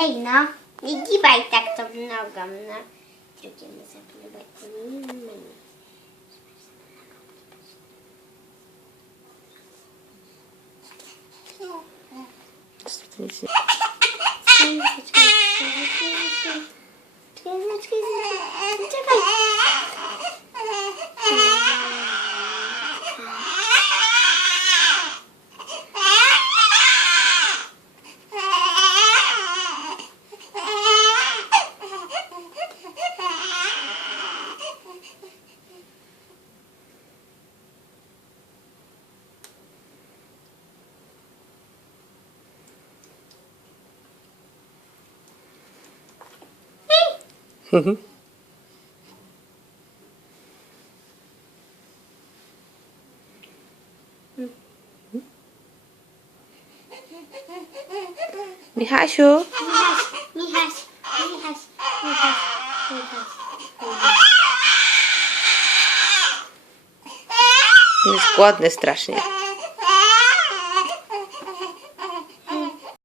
Ej no, nie dziwaj tak tą nogą, no. Drugiemu zapływać. Nic nie... Michasiu, Michaś, Michaś, Michaś, Michaś, Michaś. jest głodny strasznie.